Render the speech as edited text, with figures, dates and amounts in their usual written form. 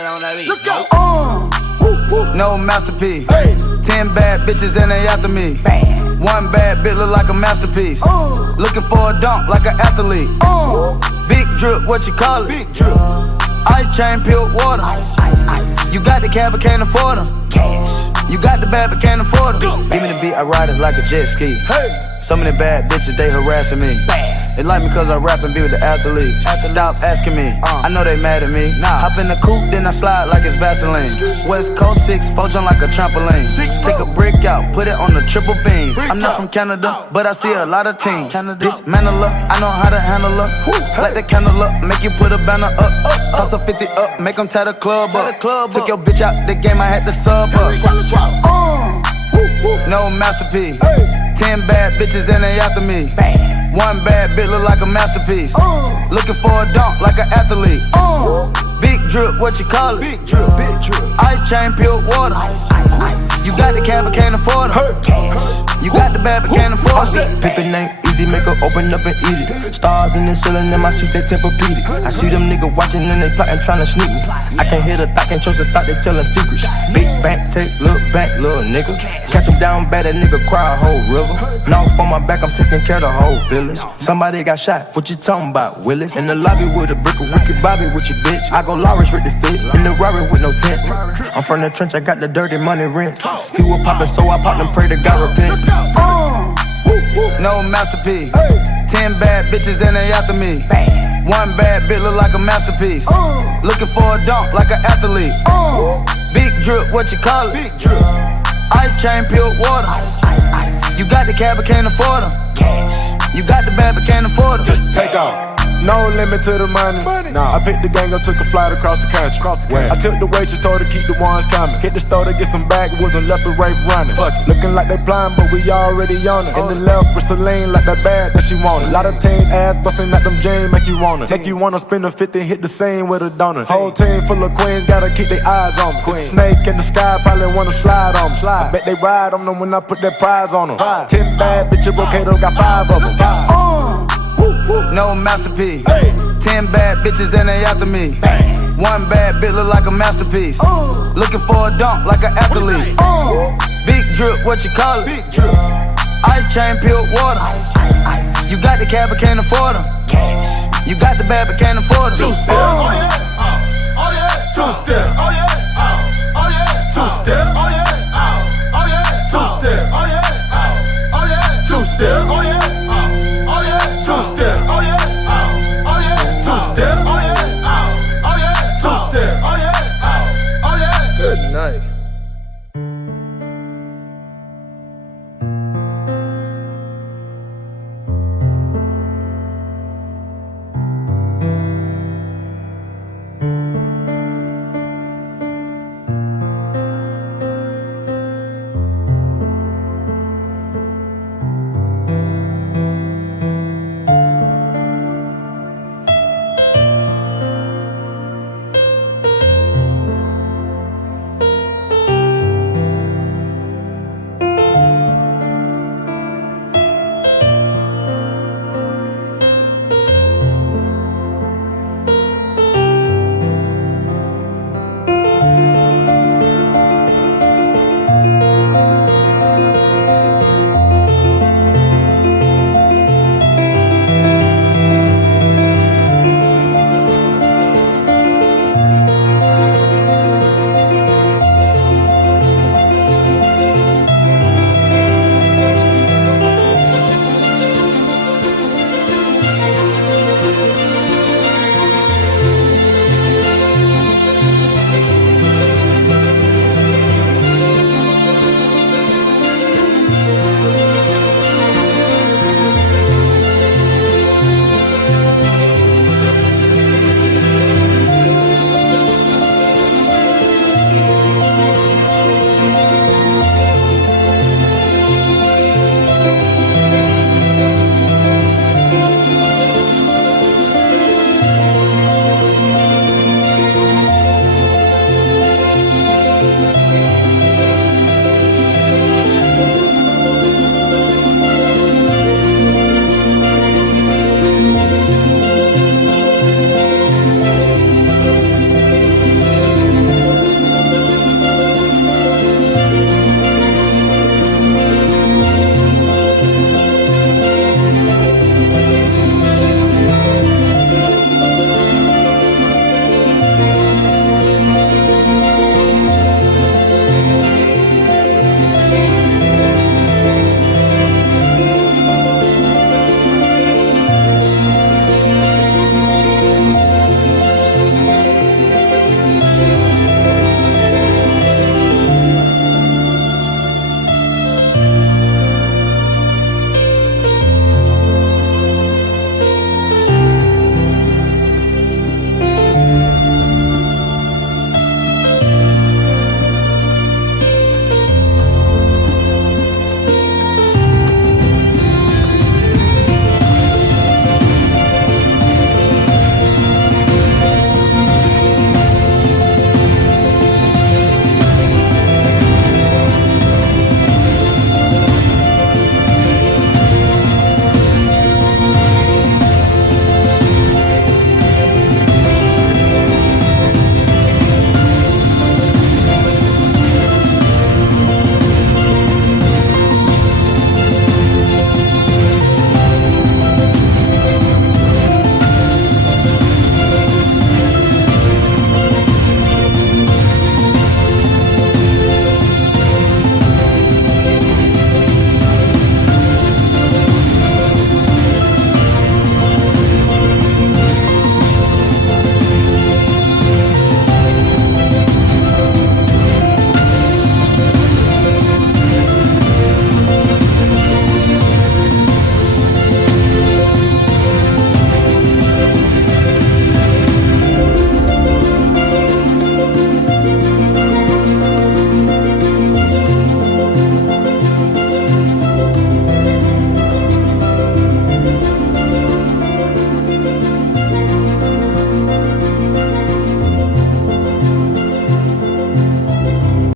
Let's go. No masterpiece. 10 bad bitches and they after me. One bad bitch look like a masterpiece. Looking for a dunk like an athlete. Big drip, what you call it? Big drip. Ice chain, peeled water. Ice. You got the cab, but can't afford them. Cash. You got the bad, but can't afford them. Give me the beat, I ride it like a jet ski. Some of the bad bitches, they harassing me. They like me cause I rap and be with the athletes. Stop asking me, I know they mad at me. Hop in the coupe, then I slide like it's Vaseline. West Coast 6, jump like a trampoline. Take a brick out, put it on the triple beam. I'm not from Canada, but I see a lot of teams. Dismantle her, I know how to handle her. Light the candle up, make you put a banner up. Toss a 50 up, make them tie the club up. Took your bitch out the game, I had to sub her. No masterpiece. 10 bad bitches and they after me. One bad bitch look like a masterpiece. Looking for a dunk like an athlete. Big drip, what you call it? Big drip. Ice chain, peeled water. Ice. You got the cab, but can't afford it. Cash. You got the bad, but can't afford it. Pick the name, easy, make her open up and eat it. Stars in the ceiling, in my seats, they Tempur-Pedic. I see them niggas watching and they plotting, trying to sneak me. I can't hear the thought, can't trust the thought, they telling secrets. Big bank, take, look back, little nigga. Catch him down bad, that nigga cry a whole river. Now on my back, I'm taking care of the whole village. Somebody got shot, what you talking about, Willis? In the lobby with a brick of Ricky Bobby with your bitch. I go Lawrence with the fit, in the Rari with no tent. I'm from the trench, I got the dirty money rent. He was poppin', so I popped and pray to God repent. No masterpiece. 10 bad bitches and they after me. One bad bitch look like a masterpiece. Looking for a dunk like an athlete. Big drip, what you call it? Big drip. Ice chain, peeled water. Ice. You got the cab, but can't afford them. Cash. You got the bad, but can't afford them. Take off. No limit to the money. Nah. I picked the gang up, took a flight across the country. I took the waitress, told her keep the ones coming. Hit the store to get some backwoods and left and right running. Looking like they blind, but we already on it. In the left with Celine, like that bag that she wanted. A lot of teams ass busting at them jeans, make you wanna. Take you wanna spend a 50, hit the same with a donut. Whole team full of queens, gotta keep their eyes on me. The snake in the sky probably wanna slide on me. I bet they ride on them when I put that prize on them. 10 bad bitches, Brocato got 5 of them. No masterpiece. 10 bad bitches and they after me. One bad bitch look like a masterpiece. Looking for a dunk like an athlete. Big drip, what you call it? Big drip. Ice chain, peeled water. Ice. You got the cab, but can't afford them. Cash. You got the bad, but can't afford them. 2-step. Oh yeah. 2-step. Oh yeah. 2-step.